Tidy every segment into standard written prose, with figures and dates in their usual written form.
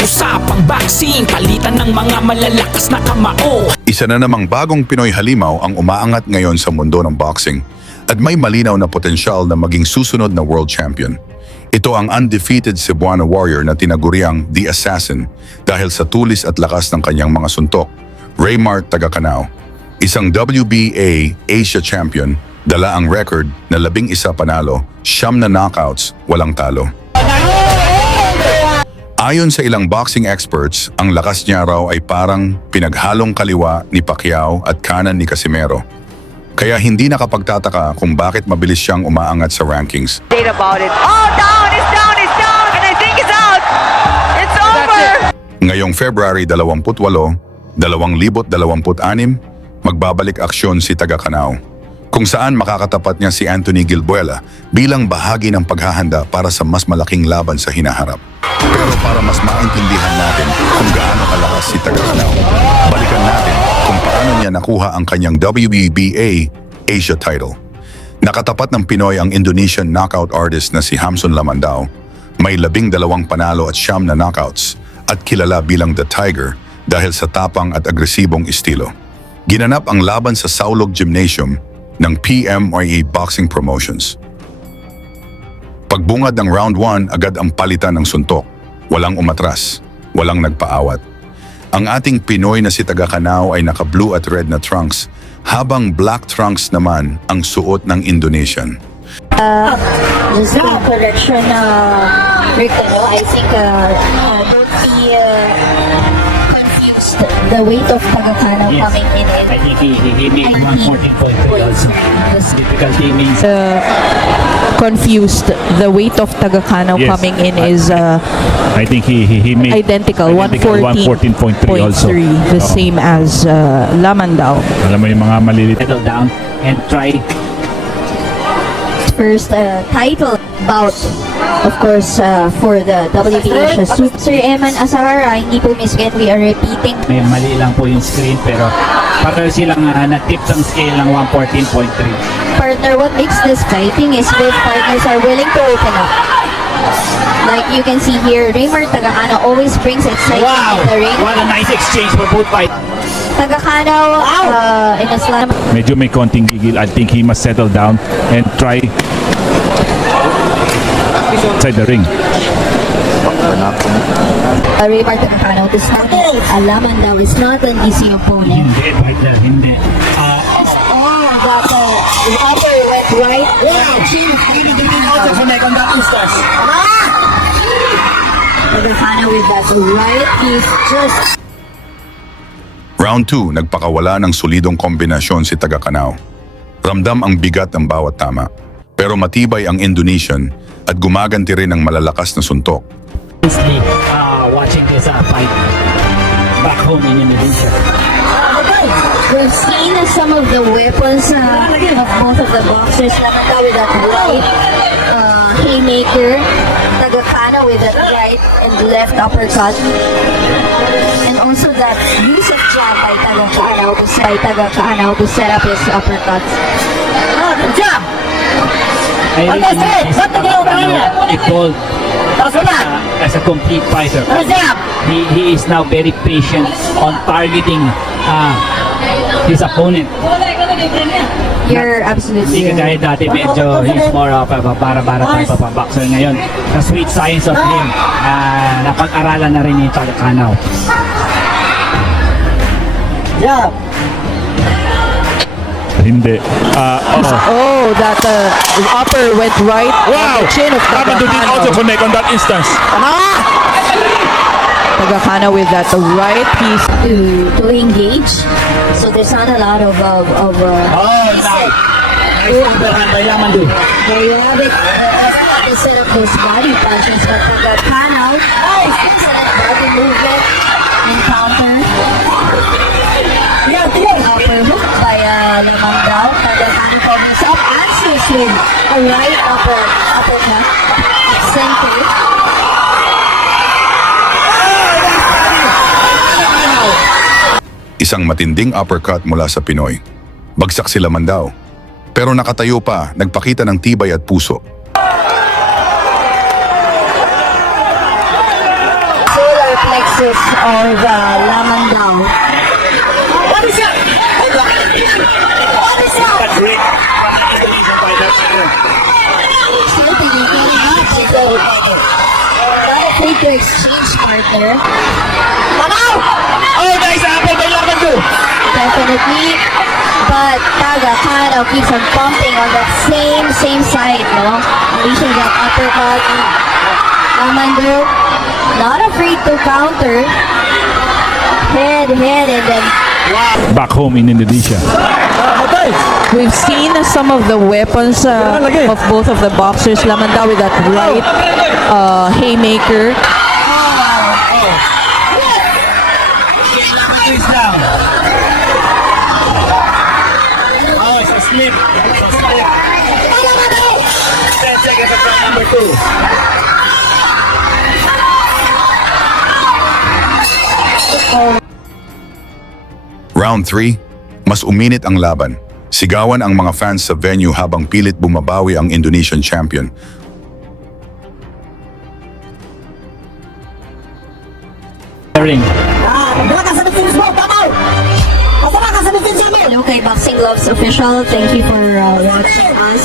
Usapang boxing, palitan ng mga malalakas na kamao. Isa na namang bagong Pinoy halimaw ang umaangat ngayon sa mundo ng boxing at may malinaw na potensyal na maging susunod na world champion. Ito ang undefeated Cebuano warrior na tinaguriang The Assassin dahil sa tulis at lakas ng kanyang mga suntok. Raymart Tagacanao, isang WBA Asia champion, dala ang record na 11 panalo, 9 na knockouts, walang talo. Ayon sa ilang boxing experts, ang lakas niya raw ay parang pinaghalong kaliwa ni Pacquiao at kanan ni Casimero. Kaya hindi nakapagtataka kung bakit mabilis siyang umaangat sa rankings. About it. Oh, down! It's down! It's down! And I think it's out! It's over! Ngayong February 28, 2026, magbabalik aksyon si Tagacanao, kung saan makakatapat niya si Anthony Gilbuela bilang bahagi ng paghahanda para sa mas malaking laban sa hinaharap. Pero para mas maintindihan natin kung gaano kalakas si Tagacanao, balikan natin kung paano niya nakuha ang kanyang WBA Asia title. Nakatapat ng Pinoy ang Indonesian knockout artist na si Hamsun Lamandao, may 12 panalo at 9 na knockouts at kilala bilang The Tiger dahil sa tapang at agresibong estilo. Ginanap ang laban sa Saulog Gymnasium ng PMRE Boxing Promotions. Pagbungad ng round 1, agad ang palitan ng suntok. Walang umatras, walang nagpaawat. Ang ating Pinoy na si Tagacanao ay naka-blue at red na trunks, habang black trunks naman ang suot ng Indonesian. Just a correction, Rick, I think don't be confused. The weight of Tagacanao coming in. I think he made 114.3 also. Because he means confused. The weight of Tagacanao Yes. coming in is I think he made identical, 114.3 also. the same as Lamandao. Alam mo yung mga maliliit. Settle down and try. First title bout, of course, for the WBA Asia. Sir Eman Asahara, hindi po misgen, we are repeating. May mali lang po yung screen pero pareho silang na-tip ang scale ng 114.3. Partner, what makes this fighting is both partners are willing to open up. Like you can see here, Raymart Tagacanao always brings excitement Wow! in the ring. What a nice exchange for both fighters. Tagacanao in a slam. Medyo may konting gigil. I think he must settle down and try inside the ring. Raymart Tagacanao does not Lamandao is not an easy opponent. Hindi, partner, hindi. But the upper went right. Tagacanao with that right, he's just Round 2, nagpakawala ng solidong kombinasyon si Tagacanao. Ramdam ang bigat ng bawat tama, pero matibay ang Indonesian at gumaganti rin ng malalakas na suntok. Watching this fight back home in Indonesia. we've seen some of the weapons of both of the boxers. Lamandao with that right haymaker, Tagacanao with that right and left uppercut, and also that use of jab by Tagacanao to set up his uppercuts. Jab! I really evolved as a complete fighter. He is now very patient on targeting his opponent. You're absolutely Hindi kagaya dati, medyo he's more of a para-para type of a boxer ngayon. The sweet science of him, napag-aralan na rin ni Tagacanao. Hindi. Oh, that upper went right on the chin of Tagacanao. connect on that instance. Tagacanao with that right piece. to engage. So there's not a lot of Boriavic to set up those body punches, but Tagacanao is excellent body movement and counter. Upper hook by Lamandao. Tagacanao covers up, answers with a right uppercut. Center. Isang matinding uppercut mula sa Pinoy. Bagsak si Lamandao. Pero nakatayo pa, nagpakita ng tibay at puso. Solar boxes of Lamandao. Certainly, not afraid to exchange partner. Oh, nice apple by Lamandao. Definitely. But Tagakano keeps on pumping on that same side, no? Unleashing that uppercut. Lamandao, not afraid to counter. Head, and then Back home in Indonesia. We've seen some of the weapons of both of the boxers. Lamandao with that right haymaker. He's down. Oh, it's a slip. It's a slip. 10 seconds of number 2. Round 3, mas uminit ang laban. Sigawan ang mga fans sa venue habang pilit bumabawi ang Indonesian champion. Ring. hello kay Boxing Gloves Official. Thank you for watching us.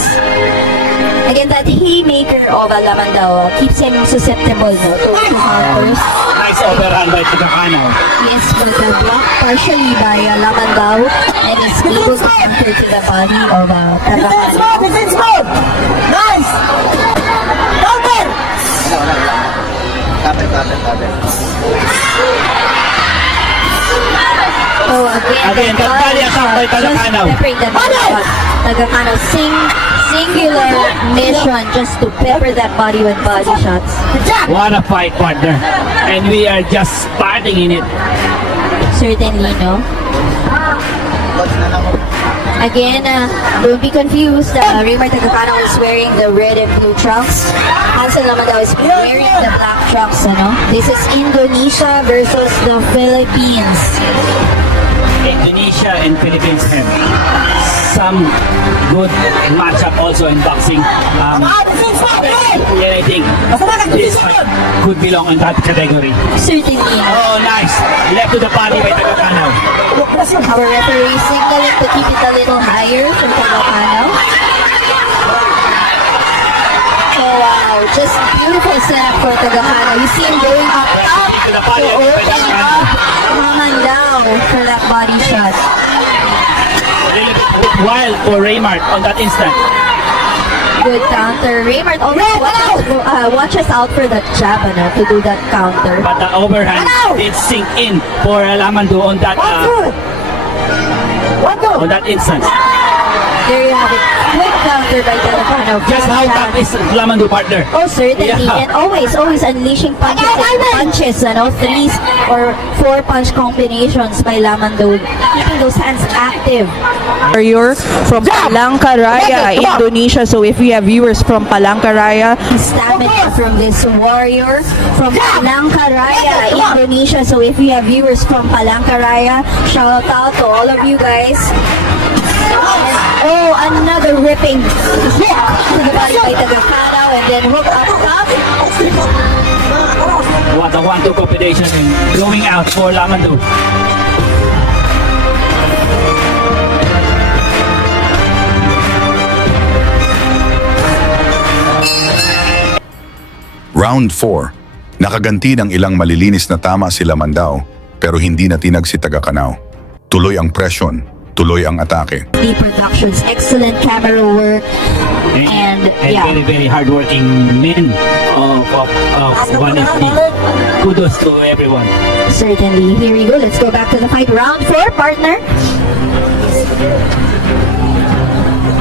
Again, that haymaker of Lamandao keeps him susceptible to counters. Nice overhand by Tagakano. Yes, but the block partially by Lamandao and is able to counter to the body of Tagakano. Nice! Counter! So again, That body attack by Tagakano. Tagakano singular mission just to pepper that body with body shots. What a fight, partner. And we are just starting in it. Certainly, no? Again, don't be confused. Raymar Tagakano is wearing the red and blue trunks. Hansel Lamandao is wearing the black trunks. Ano? This is Indonesia versus the Philippines. Indonesia and Philippines have some good matchup also in boxing. And I think this fight could belong in that category. Certainly. No? Oh, nice. Left to the body by Tagakano. Our referee signaling to keep it a little higher for Tagakano. Oh wow, just beautiful setup for Tagakano. You see him going up To the body to by open Tagakano. up Lamandao for that body shot. A little bit wild for Raymart on that instant. Good counter. Raymart always watches out for that jab to do that counter. But the overhand did sink in for Lamandao on that instance. There you have it. Quick counter by Tagakano. Just how Jab. tough is Lamandao, partner? Oh, certainly. Yeah. And always unleashing punches and punches, 3 or 4 punch combinations by Lamandao. Keeping those hands active. Warrior from Palangkaraya, Indonesia. So if we have viewers from Palangkaraya, Stamina from this warrior from Palangkaraya, Indonesia. So if we have viewers from Palangkaraya, shout out to all of you guys. Oh, another ripping hook to the body by Tagakano and then hook up top. What a 1-2 combination and going out for Lamandao. Round 4, nakaganti ng ilang malilinis na tama si Lamandao pero hindi natinag si Tagakano. Tuloy ang presyon, tuloy ang atake. The Productions, excellent camera work. And yeah, very, very hardworking men of 1FD. Kudos to everyone. certainly. Here we go. Let's go back to the fight. Round 4, partner.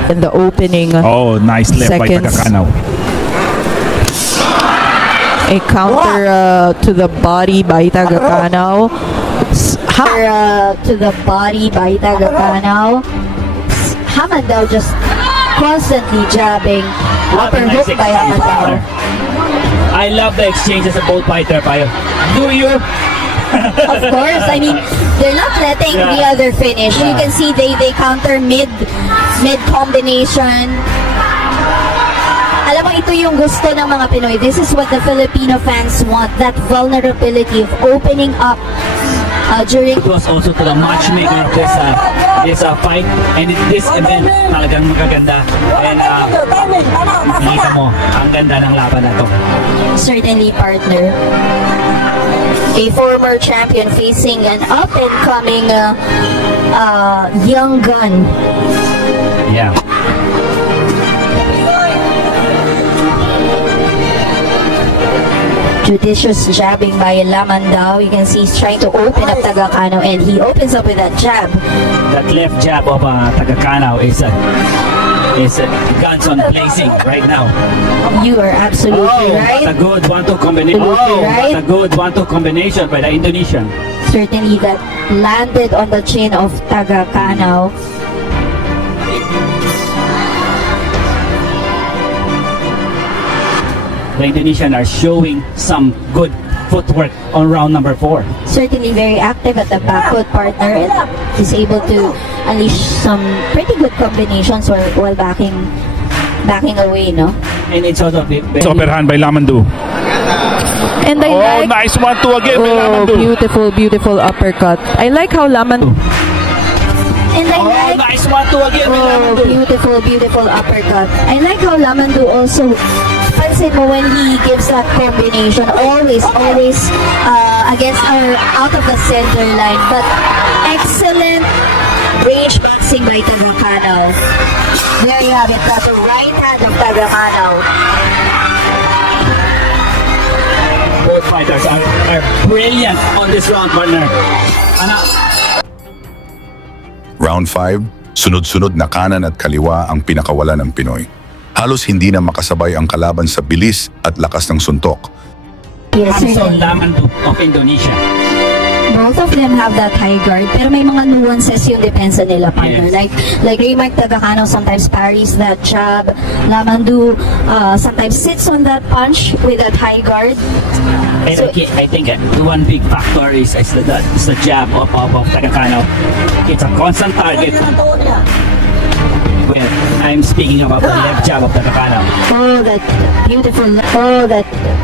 in the opening Oh, nice left by seconds. Tagakano. A counter to the body by Tagakano. To the body by Tagakano. Hamandao just constantly jabbing. What a Upper nice hook by exchange, Hamandao. partner. I love the exchanges of both fighter, Payo. Do you? Of course, I mean, they're not letting the Yeah. other finish. You can see they counter mid combination. Alam mo, ito yung gusto ng mga Pinoy. This is what the Filipino fans want. That vulnerability of opening up during It was also to the matchmaker of this fight, and this event talagang magaganda, and makikita mo ang ganda ng laban na to. certainly partner. A former champion facing an up-and-coming young gun. Yeah. Judicious jabbing by Lamandao. You can see he's trying to open up Tagakano, and he opens up with that jab. That left jab of Tagakano is guns on blazing right now. You are absolutely That's a right. good 1-2 combination. Absolutely right. That's a good 1-2 combination by the Indonesian. Certainly that landed on the chin of Tagakano. The Indonesian are showing some good footwork on round number 4. Certainly very active at the back foot partner, and he's able to unleash some pretty good combinations while backing away, no? And it's also very It's overhand by Lamandu. And I Oh, like nice 1-2 again by oh, Lamandu. beautiful uppercut. I like how Lamandu And I Oh, like nice 1-2 again by oh, Lamandu. beautiful uppercut. I like how Lamandu also, pansin mo when he gives that combination, always against or out of the center line, but excellent range boxing by Tagakano. There you have it, that's the right hand of Tagakano. Both fighters are brilliant on this round, partner. Round 5, sunod-sunod na kanan at kaliwa ang pinakawalan ng Pinoy. Halos hindi na makasabay ang kalaban sa bilis at lakas ng suntok. Yes, sir. Hamson Lamandu of Indonesia. Both of them have that high guard, pero may mga nuances yung depensa nila, partner. Yes. Like Raymart Tagakano sometimes parries that jab. Lamandu sometimes sits on that punch with that high guard. And So- I think the one big factor is the jab of Tagakano. It's a constant target. Well, I'm speaking about the left jab of Tagakano. Oh, that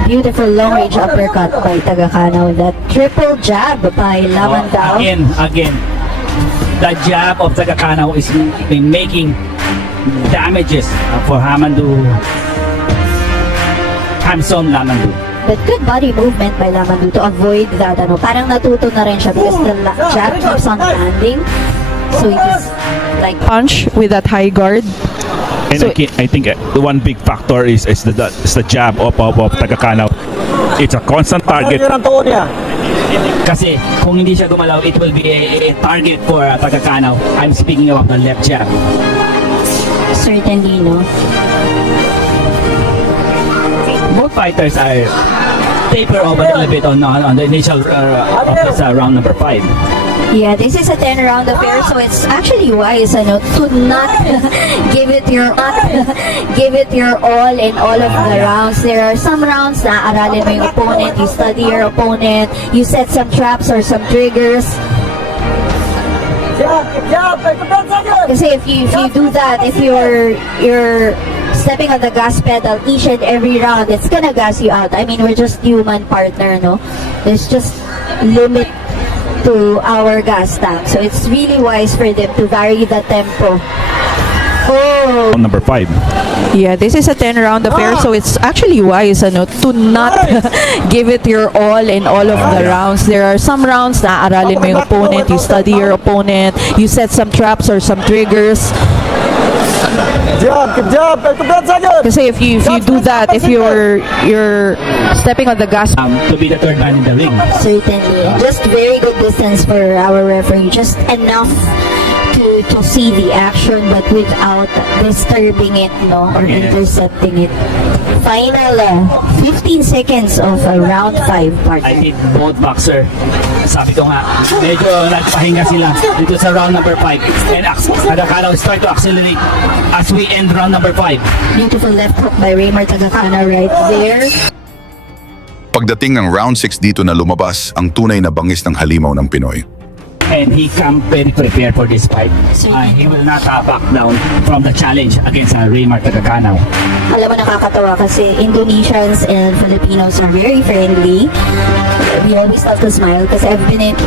beautiful long-range uppercut by Tagakano. That triple jab by Lamandao. Again, the jab of Tagakano is making damages for Hamson Lamandu. But good body movement by Lamandu to avoid that. Parang natuto na rin siya because the jab keeps on landing. So it is like punch with that high guard. And So- I think the one big factor is the jab of Tagakano. It's a constant target. Kasi kung hindi siya gumalaw, it will be a target for Tagakano. I'm speaking about the left jab. certainly, no? Both fighters are taper off a little bit on the initial of this round number 5. Yeah, this is a 10-round affair, so it's actually wise to not give it your all in all of the rounds. There are some rounds na aralin mo yung opponent, you study your opponent, you set some traps or some triggers. Kasi if you do that, if you're stepping on the gas pedal each and every round, it's gonna gas you out. I mean, we're just human, partner, no? There's just limit to our gas tank. So it's really wise for them to vary the tempo. Oh, Number 5. Yeah, this is a 10-round affair, so it's actually wise to not give it your all in all of the rounds. There are some rounds na aralin mo yung opponent, you study your opponent, you set some traps or some triggers. Kasi if you do that, if you're stepping on the gas To be the third man in the ring. certainly. Just very good distance for our referee. Just enough to see the action, but without disturbing it, no, or Yes. intercepting it. Final 15 seconds of round 5, I partner. think both boxer, sabi ko nga, medyo nagpahinga sila dito sa round number 5. And Tagakano is trying to accelerate as we end round number 5. Beautiful left hook by Raymart Tagakano right there. Pagdating ng round 6 dito na lumabas ang tunay na bangis ng halimaw ng Pinoy. and he come very prepared for this fight. He will not back down from the challenge against Raymar Tagakanaw. Alam mo, nakakatawa kasi Indonesians and Filipinos are very friendly. We always love to smile because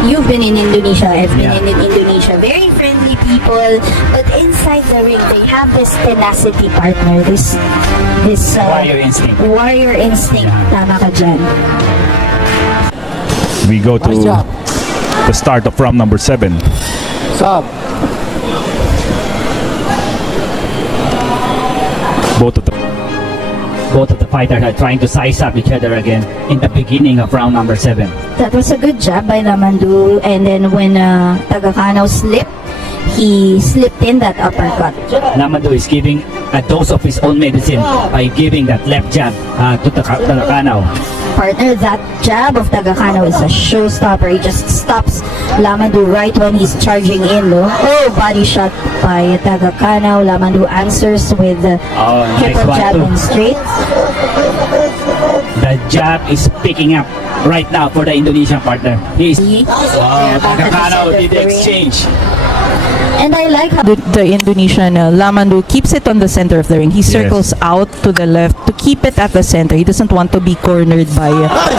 you've been in Indonesia, I've been Yeah. in Indonesia. Very friendly people, but inside the ring, they have this tenacity, partner. This Warrior instinct. Warrior instinct. Tama ka dyan. We go to the start of round number 7. Both of the fighters are trying to size up each other again in the beginning of round number 7. That was a good jab by Lamandu, and then when Tagakanaw slipped, he slipped in that uppercut. Lamandu is giving a dose of his own medicine by giving that left jab to Tagakanaw. Partner, that jab of Tagakanaw is a showstopper. He just stops Lamandu right when he's charging in, no? Oh, body shot by Tagakanaw. Lamandu answers with the nice triple one jab too. in straight. The jab is picking up right now for the Indonesian partner. He's They're back at the Tagakanaw center did of the the ring. exchange. And I like how The Indonesian Lamandu keeps it on the center of the ring. He circles out to the left to keep it at the center. He doesn't want to be cornered by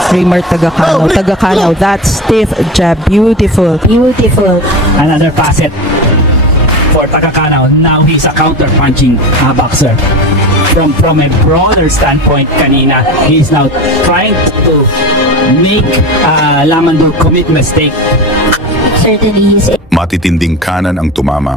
Raymar Tagakanaw. Tagakanaw, that stiff jab, beautiful. beautiful. Another facet for Tagakanaw. Now he's a counter-punching boxer. From a broader standpoint kanina, he's now trying to make Lamandu commit mistake. Certainly, he's Matitinding kanan ang tumama.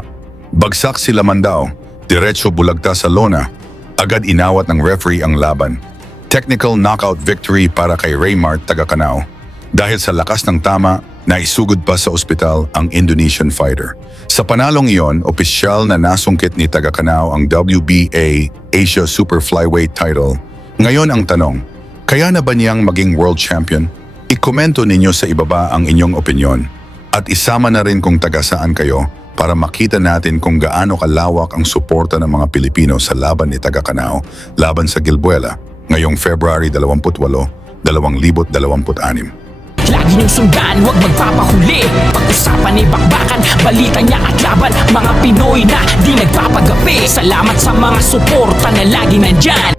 Bagsak si Lamandao, diretso bulagta sa lona. Agad inawat ng referee ang laban. Technical knockout victory para kay Raymar Tagakanaw. Dahil sa lakas ng tama, naisugod pa sa ospital ang Indonesian fighter. Sa panalong iyon, opisyal na nasungkit ni Tagakanaw ang WBA Asia Super Flyweight title. Ngayon ang tanong, kaya na ba niyang maging world champion? Ikomento ninyo sa ibaba ang inyong opinyon. At isama na rin kung taga saan kayo para makita natin kung gaano kalawak ang suporta ng mga Pilipino sa laban ni Tagakanaw laban sa Gilbuela ngayong February 28, 2026. Lagi niyong sundan, huwag magpapahuli. Pag-usapan ni bakbakan, balita niya at laban. Mga Pinoy na di nagpapagapi. Salamat sa mga suporta na lagi nandyan.